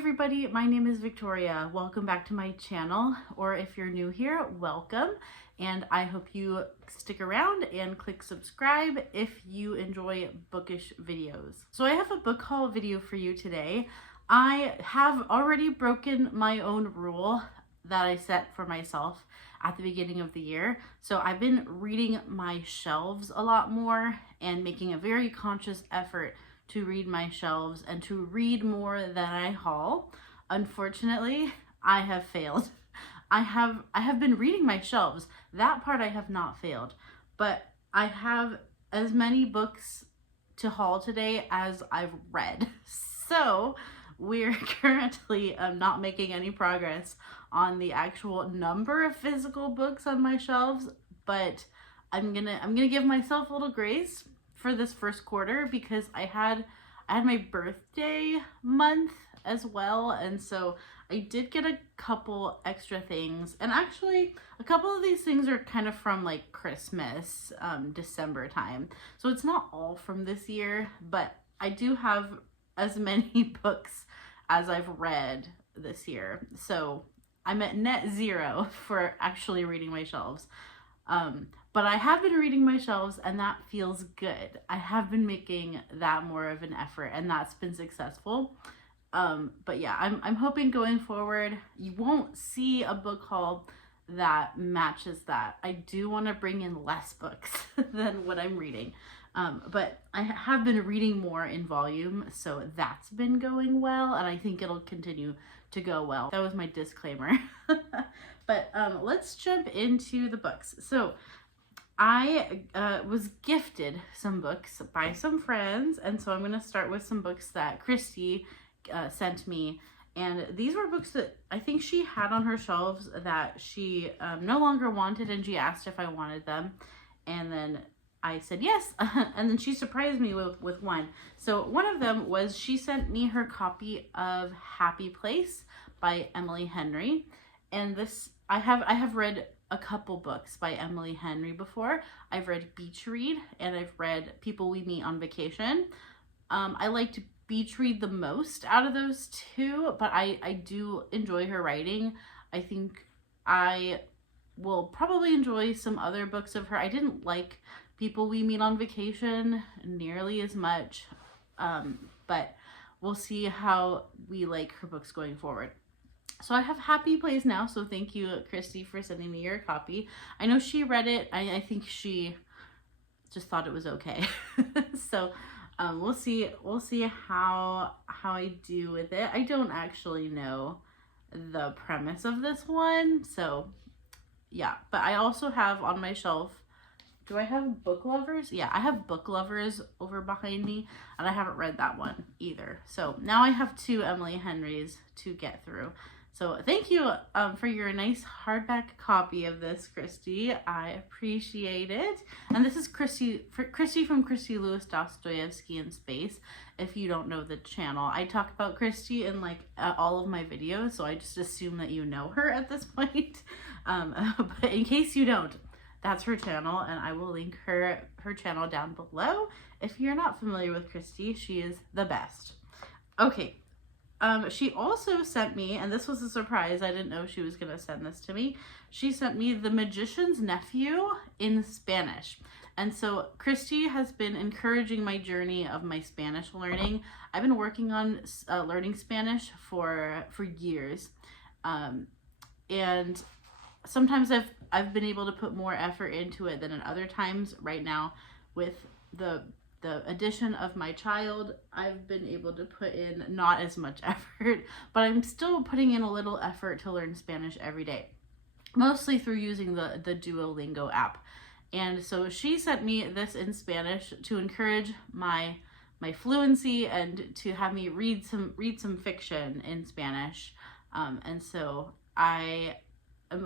everybody, my name is Victoria. Welcome back to my channel, or if you're new here, welcome. And I hope you stick around and click subscribe if you enjoy bookish videos. So I have a book haul video for you today. I have already broken my own rule that I set for myself at the beginning of the year. So I've been reading my shelves a lot more and making a very conscious effort to read my shelves and to read more than I haul. Unfortunately, I have failed. I have been reading my shelves. That part I have not failed, but I have as many books to haul today as I've read. So we're currently not making any progress on the actual number of physical books on my shelves, but I'm gonna give myself a little grace for this first quarter because I had my birthday month as well, and so I did get a couple extra things, and actually a couple of these things are kind of from like Christmas, December time, so it's not all from this year, but I do have as many books as I've read this year, so I'm at net zero for actually reading my shelves. But I have been reading my shelves and that feels good. I have been making that more of an effort and that's been successful. But yeah, I'm hoping going forward, you won't see a book haul that matches that. I do want to bring in less books than what I'm reading. But I have been reading more in volume, so that's been going well, and I think it'll continue to go well. That was my disclaimer. But let's jump into the books. So I was gifted some books by some friends, and so I'm going to start with some books that Christy sent me. And these were books that I think she had on her shelves that she no longer wanted, and she asked if I wanted them. And then I said yes, and then she surprised me with one. So one of them was she sent me her copy of Happy Place by Emily Henry. And this, I have read a couple books by Emily Henry before. I've read Beach Read and I've read People We Meet on Vacation. I liked Beach Read the most out of those two, but I do enjoy her writing. I think I will probably enjoy some other books of her. I didn't like People We Meet on Vacation nearly as much, but we'll see how we like her books going forward. So I have Happy Place now, so thank you, Christy, for sending me your copy. I know she read it. I think she just thought it was okay. So we'll see how I do with it. I don't actually know the premise of this one, so yeah. But I also have on my shelf, do I have Book Lovers? Yeah, I have Book Lovers over behind me, and I haven't read that one either. So now I have two Emily Henrys to get through. So thank you for your nice hardback copy of this, Christy. I appreciate it. And this is Christy from Christy Lewis Dostoevsky in Space. If you don't know the channel, I talk about Christy in like all of my videos, so I just assume that you know her at this point. But in case you don't, that's her channel, and I will link her channel down below. If you're not familiar with Christy, she is the best. Okay. She also sent me, and this was a surprise, I didn't know she was going to send this to me. She sent me The Magician's Nephew in Spanish. And so Christy has been encouraging my journey of my Spanish learning. I've been working on learning Spanish for years. And sometimes I've been able to put more effort into it than at other times. Right now, with the addition of my child, I've been able to put in not as much effort, but I'm still putting in a little effort to learn Spanish every day, mostly through using the Duolingo app. And so she sent me this in Spanish to encourage my fluency and to have me read some fiction in Spanish. And so I'm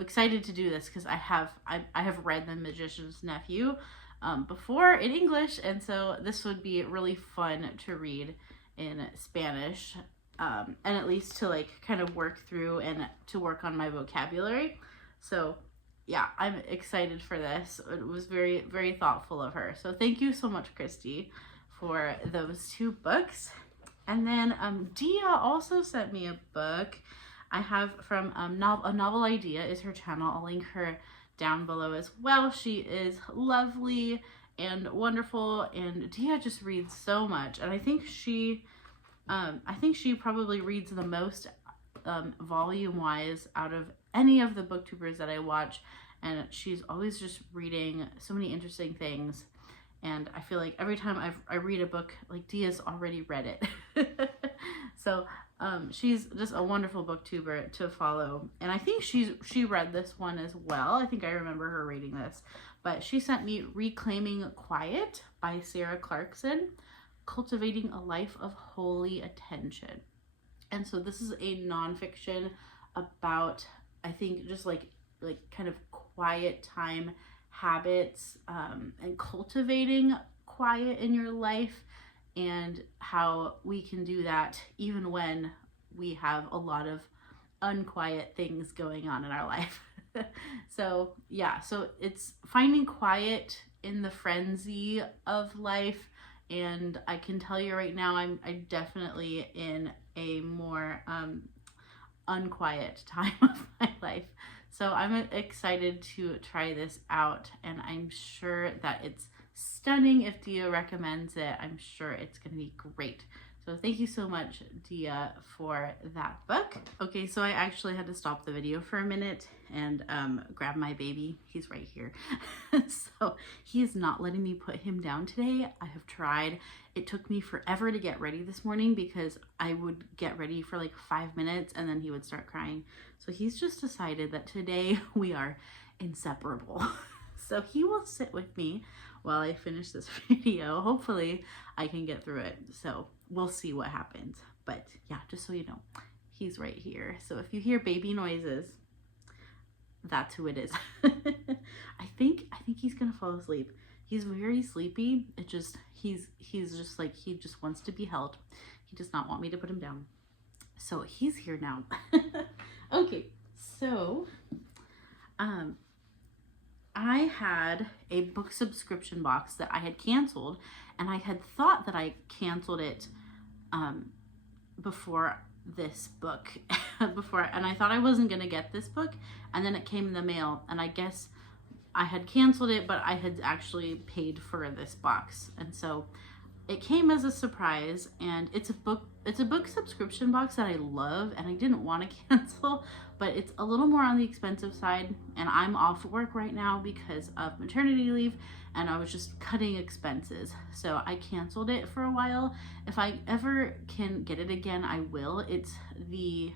excited to do this because I have read The Magician's Nephew before in English, and so this would be really fun to read in Spanish, and at least to like kind of work through and to work on my vocabulary. So yeah, I'm excited for this. It was very, very thoughtful of her. So thank you so much, Christy, for those two books. And then Dia also sent me a book. I have from A Novel Idea is her channel. I'll link her down below as well. She is lovely and wonderful, and Dia just reads so much. And I think she probably reads the most volume-wise out of any of the booktubers that I watch. And she's always just reading so many interesting things. And I feel like every time I read a book, like Dia's already read it. So she's just a wonderful booktuber to follow. And I think she read this one as well. I think I remember her reading this. But she sent me Reclaiming Quiet by Sarah Clarkson, Cultivating a Life of Holy Attention. And so this is a nonfiction about, I think, just like kind of quiet time habits and cultivating quiet in your life, and how we can do that even when we have a lot of unquiet things going on in our life. So yeah, so it's finding quiet in the frenzy of life. And I can tell you right now, I'm definitely in a more unquiet time of my life. So I'm excited to try this out, and I'm sure that it's stunning. If Dia recommends it, I'm sure it's going to be great. So thank you so much, Dia, for that book. Okay, so I actually had to stop the video for a minute and grab my baby. He's right here. So he is not letting me put him down today. I have tried. It took me forever to get ready this morning because I would get ready for like 5 minutes and then he would start crying. So he's just decided that today we are inseparable. So he will sit with me while I finish this video. Hopefully I can get through it. So we'll see what happens. But yeah, just so you know, he's right here. So if you hear baby noises, that's who it is. I think he's gonna fall asleep. He's very sleepy. He's just like, he just wants to be held. He does not want me to put him down. So he's here now. Okay, so I had a book subscription box that I had canceled, and I had thought that I canceled it before this book, and I thought I wasn't gonna get this book, and then it came in the mail, and I guess I had canceled it, but I had actually paid for this box, and so it came as a surprise. And it's a book subscription box that I love, and I didn't want to cancel, but it's a little more on the expensive side, and I'm off work right now because of maternity leave, and I was just cutting expenses, so I canceled it for a while. If I ever can get it again, I will. It's the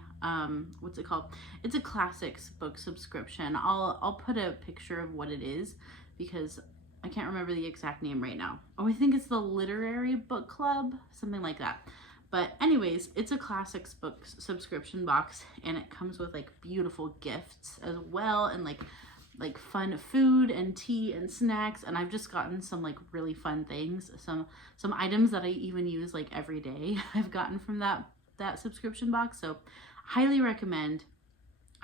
what's it called? It's a classics book subscription. I'll put a picture of what it is because I can't remember the exact name right now. Oh, I think it's the Literary Book Club, something like that. But anyways, it's a classics book subscription box, and it comes with like beautiful gifts as well, and like fun food and tea and snacks. And I've just gotten some like really fun things, some items that I even use like every day I've gotten from that subscription box. So highly recommend.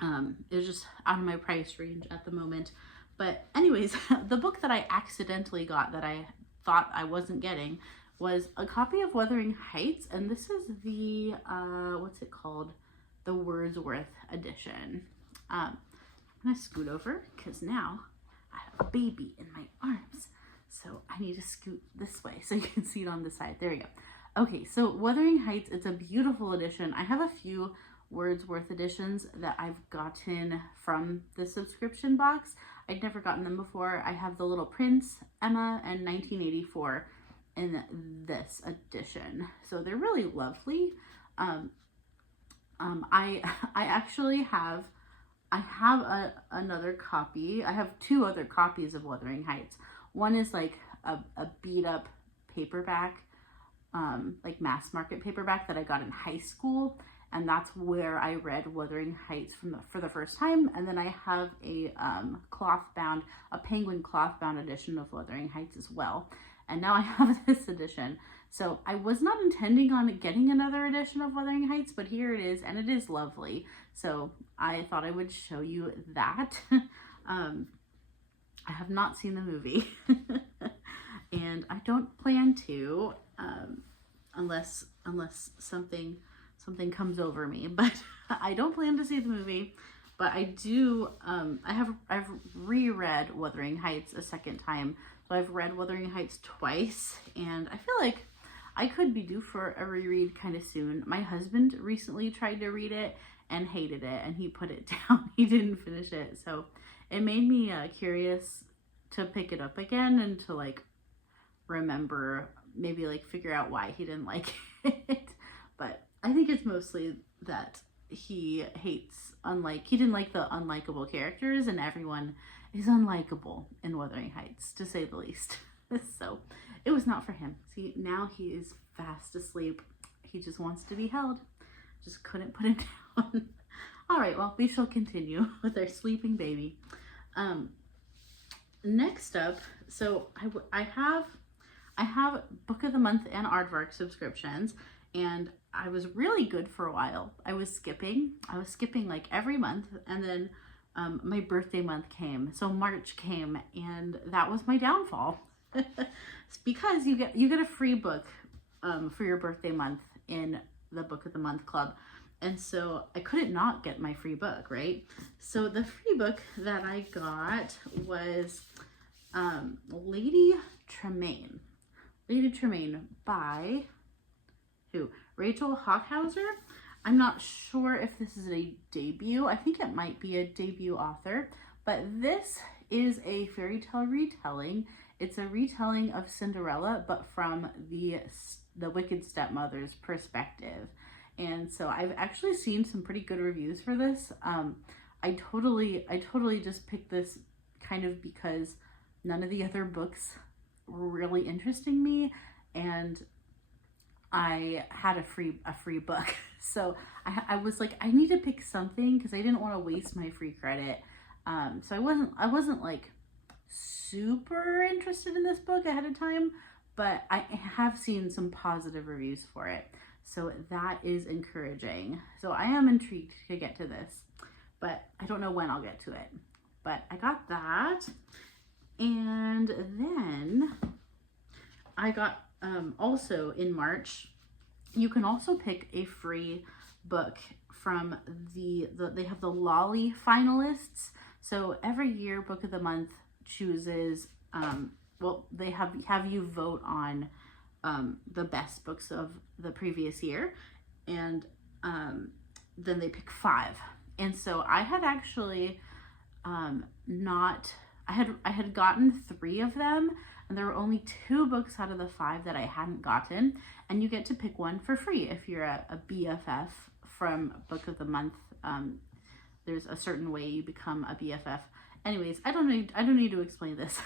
It was just out of my price range at the moment. But anyways, the book that I accidentally got that I thought I wasn't getting was a copy of Wuthering Heights, and this is the what's it called? The Wordsworth edition. I'm gonna scoot over because now I have a baby in my arms, so I need to scoot this way so you can see it on the side. There we go. Okay, so Wuthering Heights, it's a beautiful edition. I have a few Wordsworth editions that I've gotten from the subscription box. I'd never gotten them before. I have The Little Prince, Emma, and 1984 in this edition, so they're really lovely. I actually have another copy. I have 2 other copies of Wuthering Heights. One is like a beat up paperback, like mass market paperback that I got in high school, and that's where I read Wuthering Heights for the first time. And then I have a penguin cloth bound edition of Wuthering Heights as well. And now I have this edition. So I was not intending on getting another edition of Wuthering Heights, but here it is, and it is lovely. So I thought I would show you that. I have not seen the movie, and I don't plan to. unless something comes over me. But I don't plan to see the movie. But I do, I've reread Wuthering Heights a second time. So I've read Wuthering Heights twice, and I feel like I could be due for a reread kind of soon. My husband recently tried to read it and hated it, and he put it down. He didn't finish it. So it made me curious to pick it up again and to like remember, maybe like figure out why he didn't like it. But I think it's mostly that he didn't like the unlikable characters, and everyone is unlikable in Wuthering Heights, to say the least. So it was not for him. See, now he is fast asleep. He just wants to be held. Just couldn't put him down. All right, well, we shall continue with our sleeping baby. Next up, so I have Book of the Month and Aardvark subscriptions, and I was really good for a while. I was skipping like every month, and then my birthday month came. So March came, and that was my downfall. It's because you get a free book for your birthday month in the Book of the Month Club. And so I couldn't not get my free book, right? So the free book that I got was Lady Tremaine. Lady Tremaine by who? Rachel Hochhauser. I'm not sure if this is a debut. I think it might be a debut author, but this is a fairy tale retelling. It's a retelling of Cinderella, but from the wicked stepmother's perspective. And so I've actually seen some pretty good reviews for this. I totally just picked this kind of because none of the other books were really interesting me, and I had a free book. So I was like, I need to pick something because I didn't want to waste my free credit. So I wasn't like super interested in this book ahead of time, but I have seen some positive reviews for it. So that is encouraging. So I am intrigued to get to this, but I don't know when I'll get to it. But I got that. And then I got, also in March, you can also pick a free book from they have the Lolly finalists. So every year Book of the Month chooses, they have you vote on the best books of the previous year, and then they pick 5. And so I had actually I had gotten 3 of them, and there were only 2 books out of the 5 that I hadn't gotten, and you get to pick one for free if you're a BFF from Book of the Month. There's a certain way you become a BFF. Anyways, I don't need to explain this.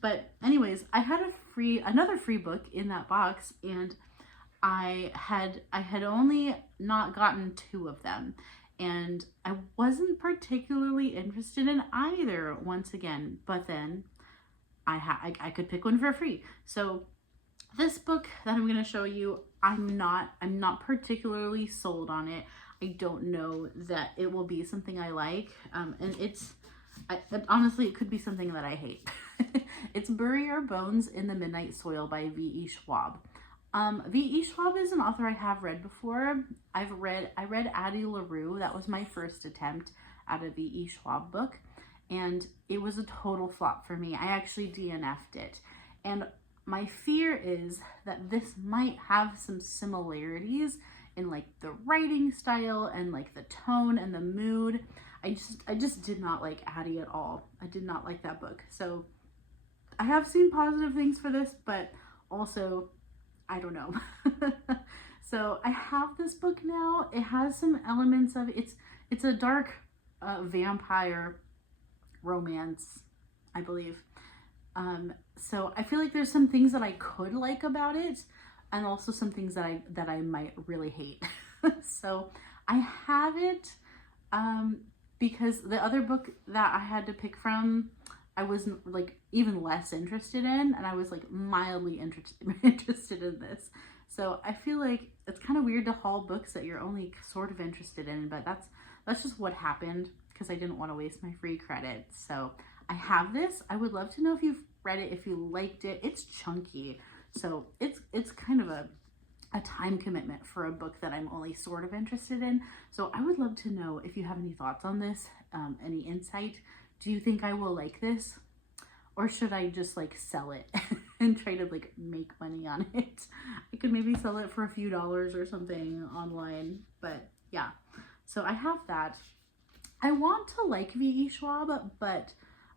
But anyways, I had another free book in that box, and I had only not gotten 2 of them, and I wasn't particularly interested in either once again, but then I could pick one for free. So this book that I'm going to show you, I'm not particularly sold on it. I don't know that it will be something I like, and honestly, it could be something that I hate. It's Bury Our Bones in the Midnight Soil by V.E. Schwab. V.E. Schwab is an author I have read before. I read Addie LaRue. That was my first attempt at a V.E. Schwab book, and it was a total flop for me. I actually DNF'd it, and my fear is that this might have some similarities in like the writing style and like the tone and the mood. I just did not like Addie at all. I did not like that book. So I have seen positive things for this, but also I don't know. So I have this book now. It has some elements of it's a dark vampire romance, I believe. So I feel like there's some things that I could like about it, and also some things that I might really hate. So I have it because the other book that I had to pick from, I was like even less interested in, and I was like mildly interested in this. So I feel like it's kind of weird to haul books that you're only sort of interested in, but that's just what happened because I didn't want to waste my free credit. So I have this. I would love to know if you've read it, if you liked it. It's chunky, so it's kind of a a time commitment for a book that I'm only sort of interested in. So I would love to know if you have any thoughts on this, any insight. Do you think I will like this? Or should I just like sell it and try to like make money on it? I could maybe sell it for a few dollars or something online, but yeah. So I have that. I want to like V.E. Schwab, but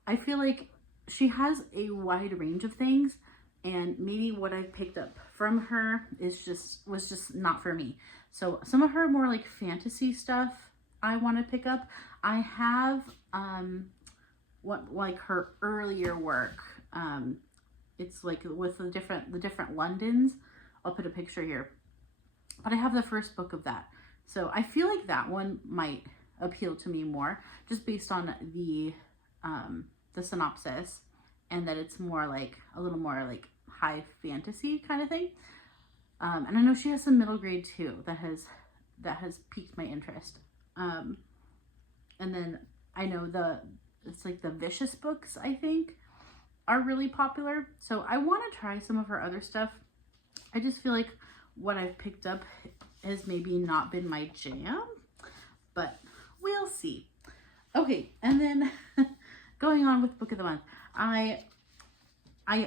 I feel like she has a wide range of things, and maybe what I picked up from her was just not for me. So some of her more like fantasy stuff I want to pick up. I have like her earlier work. It's like with the different Londons. I'll put a picture here. But I have the first book of that. So I feel like that one might appeal to me more, just based on the synopsis, and that it's more like a little more like high fantasy kind of thing. And I know she has some middle grade too that has piqued my interest. And then I know it's like the Vicious books, I think, are really popular. So I want to try some of her other stuff. I just feel like what I've picked up has maybe not been my jam, but we'll see. Okay, and then going on with Book of the Month, I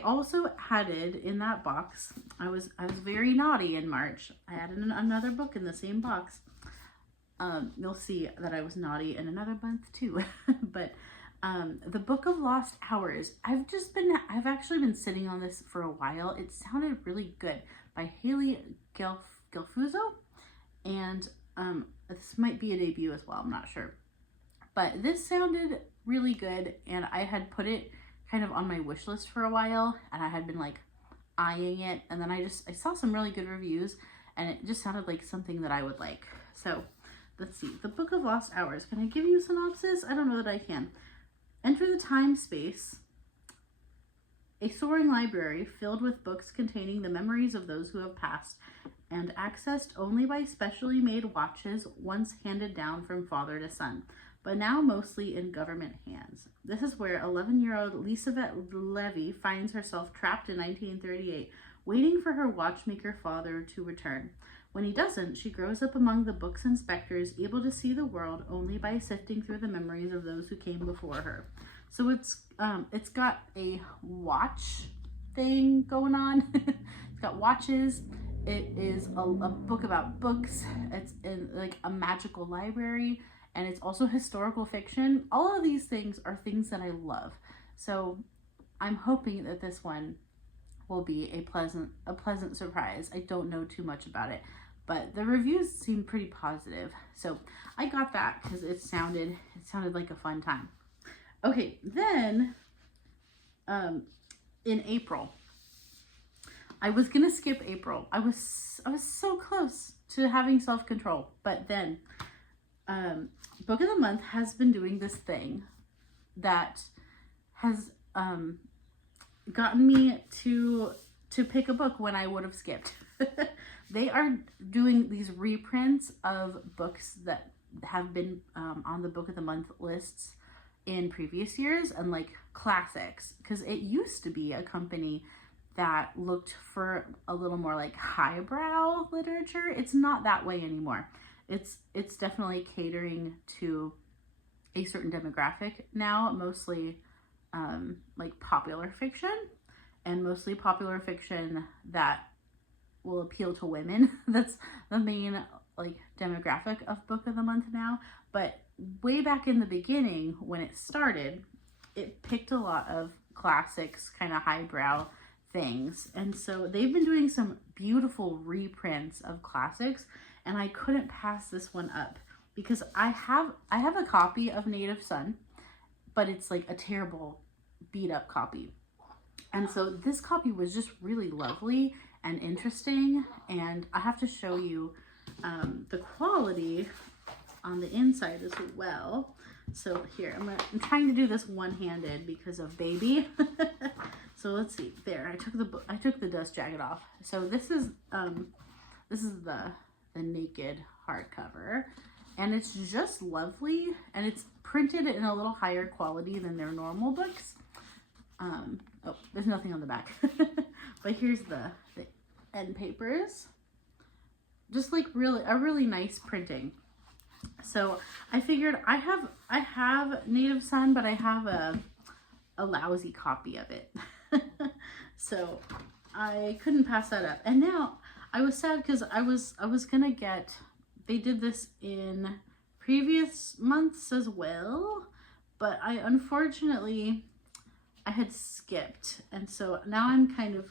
also added in that box, I was very naughty in March. I added another book in the same box. You'll see that I was naughty in another month too. But the Book of Lost Hours, I've actually been sitting on this for a while. It sounded really good, by Hayley Gelfuso, and this might be a debut as well, I'm not sure. But this sounded really good, and I had put it kind of on my wish list for a while, and I had been like eyeing it, and then I saw some really good reviews, and it just sounded like something that I would like. So let's see, the Book of Lost Hours. Can I give you a synopsis? I don't know that I can. Enter the time space, a soaring library filled with books containing the memories of those who have passed, and accessed only by specially made watches once handed down from father to son, but now mostly in government hands. This is where 11-year-old Lisbeth Levy finds herself trapped in 1938, waiting for her watchmaker father to return. When he doesn't, she grows up among the book's inspectors, able to see the world only by sifting through the memories of those who came before her. So it's got a watch thing going on. It's got watches. It is a book about books. It's in like a magical library, and it's also historical fiction. All of these things are things that I love. So I'm hoping that this one will be a pleasant surprise. I don't know too much about it, but the reviews seem pretty positive. So I got that because it sounded like a fun time. Okay, then in April, I was gonna skip April. I was so close to having self-control, but then Book of the Month has been doing this thing that has gotten me to pick a book when I would have skipped. They are doing these reprints of books that have been on the Book of the Month lists in previous years, and like classics, because it used to be a company that looked for a little more like highbrow literature. It's not that way anymore. It's definitely catering to a certain demographic now, mostly like popular fiction, and mostly popular fiction that will appeal to women. That's the main like demographic of Book of the Month now. But way back in the beginning, when it started, it picked a lot of classics, kind of highbrow things. And so they've been doing some beautiful reprints of classics, and I couldn't pass this one up because I have a copy of Native Son, but it's like a terrible beat up copy. And so this copy was just really lovely and interesting, and I have to show you the quality on the inside as well. So here, I'm trying to do this one-handed because of baby. So let's see. There, I took the dust jacket off. So this is the naked hardcover, and it's just lovely, and it's printed in a little higher quality than their normal books. Oh, there's nothing on the back. But here's the end papers. just like a really nice printing. So I figured I have Native Son, but I have a lousy copy of it. So I couldn't pass that up. And now I was sad because I was gonna get, they did this in previous months as well, but I unfortunately I had skipped, and so now I'm kind of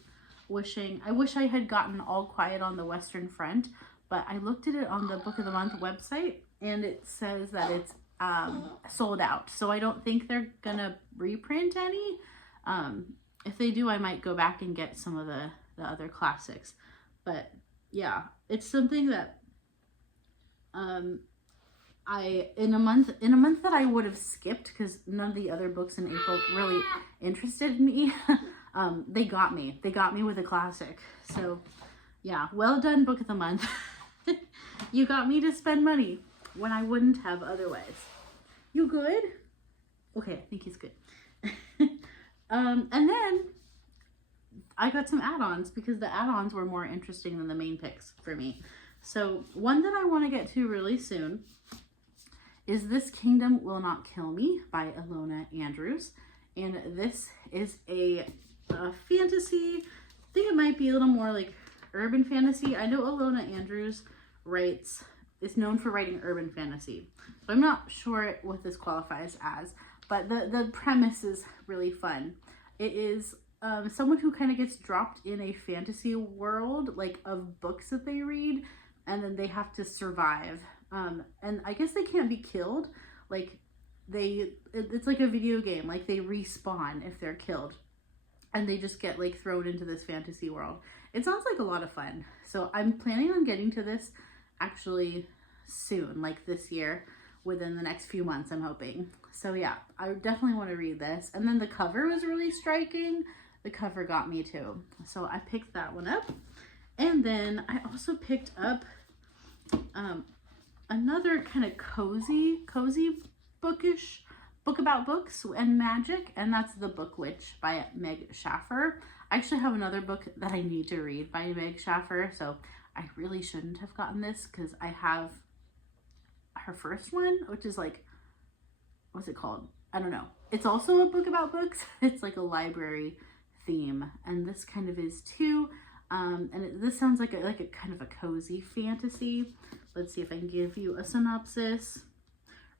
wishing, I wish I had gotten All Quiet on the Western Front, but I looked at it on the Book of the Month website and it says that it's sold out. So I don't think they're gonna reprint any. If they do, I might go back and get some of the other classics. But yeah, it's something that in a month that I would have skipped because none of the other books in April really interested me. They got me with a classic. So yeah, well done, Book of the Month. You got me to spend money when I wouldn't have otherwise. You good? Okay, I think he's good. And then I got some add-ons because the add-ons were more interesting than the main picks for me. So one that I want to get to really soon is This Kingdom Will Not Kill Me by Ilona Andrews. And this is a fantasy. I think it might be a little more like urban fantasy. I know Ilona Andrews is known for writing urban fantasy. So I'm not sure what this qualifies as, but the premise is really fun. It is someone who kind of gets dropped in a fantasy world, like of books that they read, and then they have to survive. And I guess they can't be killed. Like it's like a video game. Like they respawn if they're killed, and they just get like thrown into this fantasy world. It sounds like a lot of fun. So I'm planning on getting to this actually soon, like this year, within the next few months, I'm hoping. So yeah, I definitely want to read this. And then the cover was really striking. The cover got me too. So I picked that one up. And then I also picked up another kind of cozy bookish book about books and magic, and that's The Book Witch by Meg Shaffer. I actually have another book that I need to read by Meg Shaffer, so I really shouldn't have gotten this because I have her first one, which is like, what's it called? I don't know. It's also a book about books. It's like a library theme, and this kind of is too. This sounds like a kind of a cozy fantasy. Let's see if I can give you a synopsis.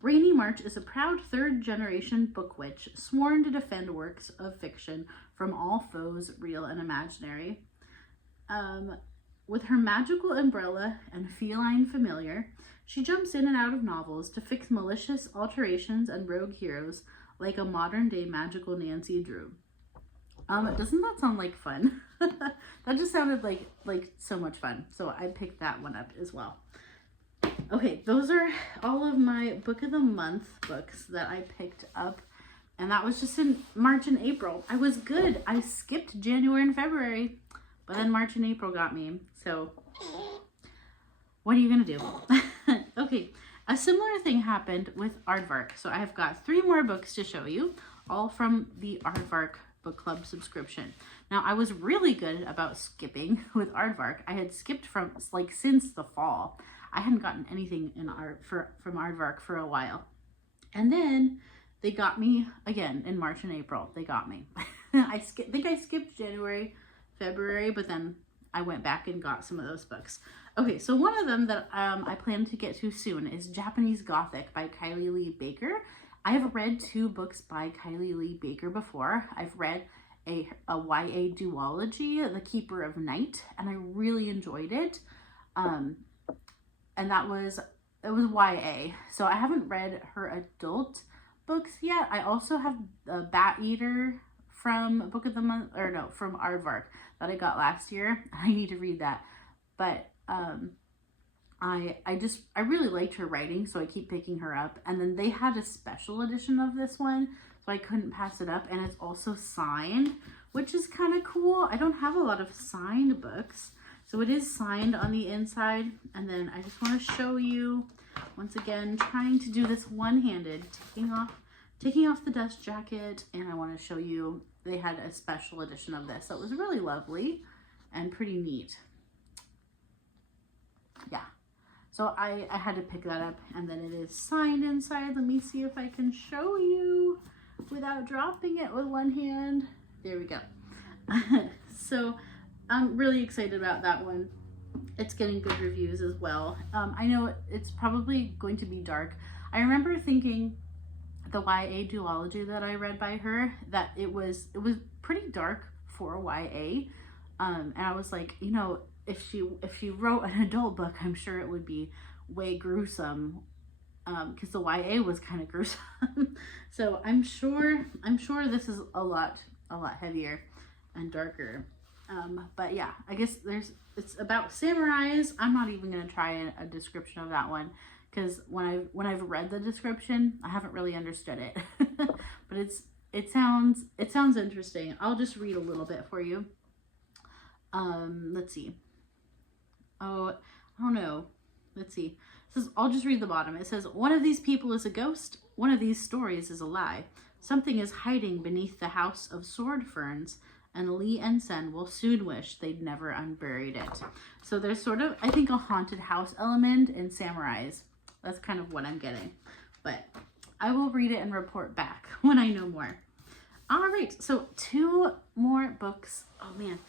Rainy March is a proud third-generation book witch sworn to defend works of fiction from all foes, real and imaginary. With her magical umbrella and feline familiar, she jumps in and out of novels to fix malicious alterations and rogue heroes like a modern-day magical Nancy Drew. Doesn't that sound like fun? That just sounded like so much fun. So I picked that one up as well. Okay, those are all of my Book of the Month books that I picked up. And that was just in March and April. I was good. I skipped January and February, but then March and April got me. So what are you going to do? Okay, a similar thing happened with Aardvark. So I have got 3 more books to show you, all from the Aardvark Book Club subscription. Now, I was really good about skipping with Aardvark. I had skipped from since the fall. I hadn't gotten anything from Aardvark for a while. And then they got me again in March and April. They got me. I think I skipped January, February, but then I went back and got some of those books. Okay, so one of them that I plan to get to soon is Japanese Gothic by Kylie Lee Baker. I have read 2 books by Kylie Lee Baker before. I've read a YA duology, The Keeper of Night, and I really enjoyed it. And it was YA. So I haven't read her adult books yet. I also have Bat Eater from Book of the Month, or no, from Aardvark that I got last year. I need to read that. But I really liked her writing, so I keep picking her up. And then they had a special edition of this one, so I couldn't pass it up. And it's also signed, which is kind of cool. I don't have a lot of signed books. So it is signed on the inside. And then I just want to show you, once again, trying to do this one-handed, taking off the dust jacket. And I want to show you, they had a special edition of this that was really lovely and pretty neat. yeah. So I had to pick that up, and then it is signed inside. Let me see if I can show you without dropping it with one hand. There we go. So I'm really excited about that one. It's getting good reviews as well. I know it's probably going to be dark. I remember thinking the YA duology that I read by her, that it was pretty dark for YA. And I was like, you know, if she wrote an adult book, I'm sure it would be way gruesome, because the YA was kind of gruesome. So I'm sure this is a lot heavier and darker. But yeah, I guess it's about samurais. I'm not even gonna try a description of that one, because when I've read the description, I haven't really understood it. But it sounds interesting. I'll just read a little bit for you. Let's see. Oh, I don't know. Let's see. It says, I'll just read the bottom. It says, one of these people is a ghost. One of these stories is a lie. Something is hiding beneath the house of sword ferns, and Lee and Sen will soon wish they'd never unburied it. So there's sort of, I think, a haunted house element in samurais. That's kind of what I'm getting. But I will read it and report back when I know more. All right, so 2 more books. Oh man,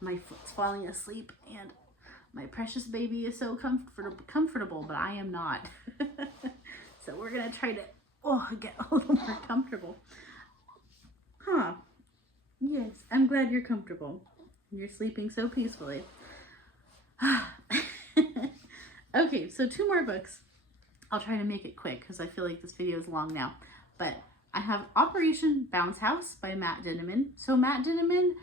my foot's falling asleep, and my precious baby is so comfortable, but I am not. So we're gonna try to get a little more comfortable. Huh. Yes, I'm glad you're comfortable. You're sleeping so peacefully. Okay, so 2 more books. I'll try to make it quick because I feel like this video is long now. But I have Operation Bounce House by Matt Dinniman. So Matt Dinniman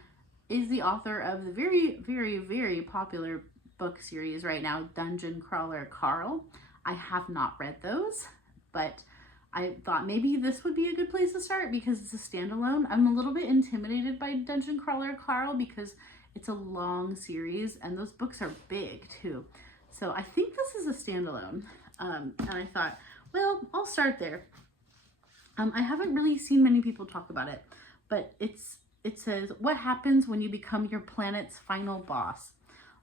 is the author of the very, very, very popular book series right now, Dungeon Crawler Carl. I have not read those, but I thought maybe this would be a good place to start because it's a standalone. I'm a little bit intimidated by Dungeon Crawler Carl because it's a long series and those books are big too. So I think this is a standalone. And I thought, well, I'll start there. I haven't really seen many people talk about it, but it says, what happens when you become your planet's final boss?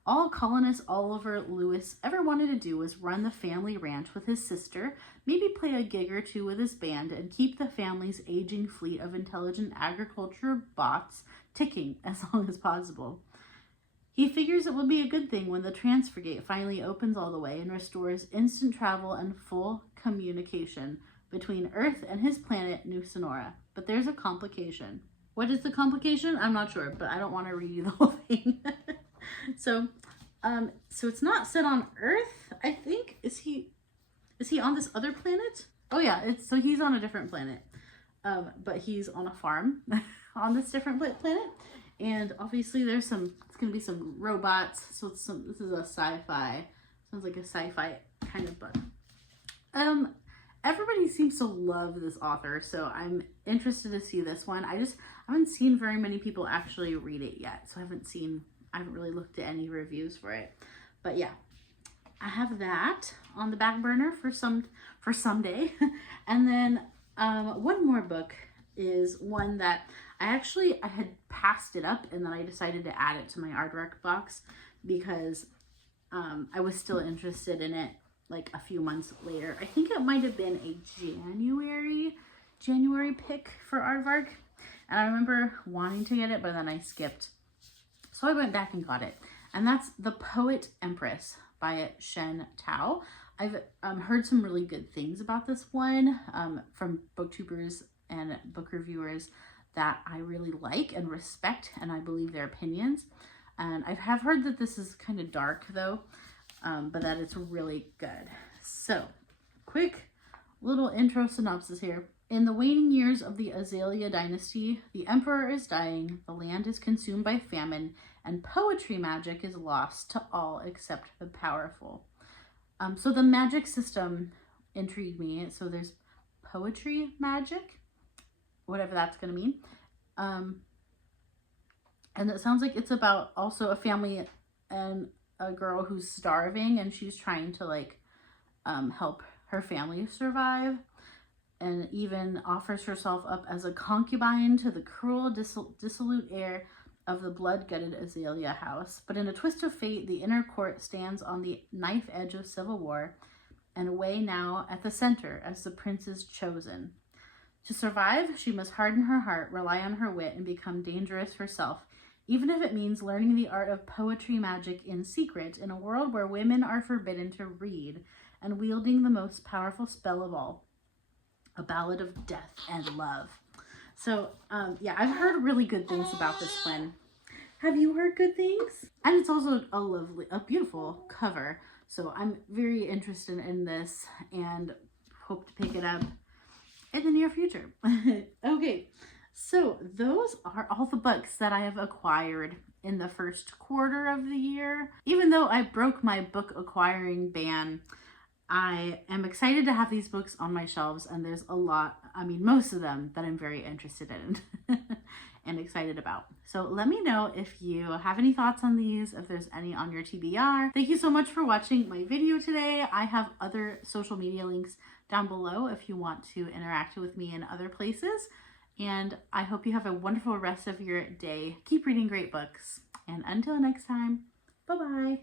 All colonists Oliver Lewis ever wanted to do was run the family ranch with his sister, maybe play a gig or 2 with his band, and keep the family's aging fleet of intelligent agriculture bots ticking as long as possible. He figures it will be a good thing when the transfer gate finally opens all the way and restores instant travel and full communication between Earth and his planet, New Sonora. But there's a complication. What is the complication? I'm not sure, but I don't want to read you the whole thing. So it's not set on Earth, I think. Is he on this other planet? Oh yeah, so he's on a different planet. But he's on a farm on this different planet. And obviously it's gonna be some robots. So this is a sci-fi, sounds like a sci-fi kind of book. Everybody seems to love this author, so I'm interested to see this one. I haven't seen very many people actually read it yet, so I haven't really looked at any reviews for it. But yeah, I have that on the back burner for someday. And then one more book is one that I had passed it up, and then I decided to add it to my aardvark box because I was still interested in it like a few months later. I think it might have been a January pick for aardvark, and I remember wanting to get it, but then I skipped. So I went back and got it, and that's The Poet Empress by Shen. I've heard some really good things about this one from booktubers and book reviewers that I really like and respect, and I believe their opinions. And I have heard that this is kind of dark though, but that it's really good. So, quick little intro synopsis here. In the waning years of the Azalea dynasty, the emperor is dying, the land is consumed by famine, and poetry magic is lost to all except the powerful. So the magic system intrigued me. So there's poetry magic, whatever that's going to mean. And it sounds like it's about also a family and a girl who's starving, and she's trying to help her family survive, and even offers herself up as a concubine to the cruel, dissolute heir of the blood-gutted Azalea House, but in a twist of fate, the inner court stands on the knife edge of civil war, and away now at the center as the prince's chosen. To survive, she must harden her heart, rely on her wit, and become dangerous herself, even if it means learning the art of poetry magic in secret in a world where women are forbidden to read, and wielding the most powerful spell of all, a ballad of death and love. So, yeah, I've heard really good things about this one. Have you heard good things? And it's also a beautiful cover. So I'm very interested in this and hope to pick it up in the near future. Okay, so those are all the books that I have acquired in the first quarter of the year. Even though I broke my book acquiring ban, I am excited to have these books on my shelves, and there's a lot, I mean, most of them that I'm very interested in and excited about. So let me know if you have any thoughts on these, if there's any on your TBR. Thank you so much for watching my video today. I have other social media links down below if you want to interact with me in other places. And I hope you have a wonderful rest of your day. Keep reading great books. And until next time, bye-bye.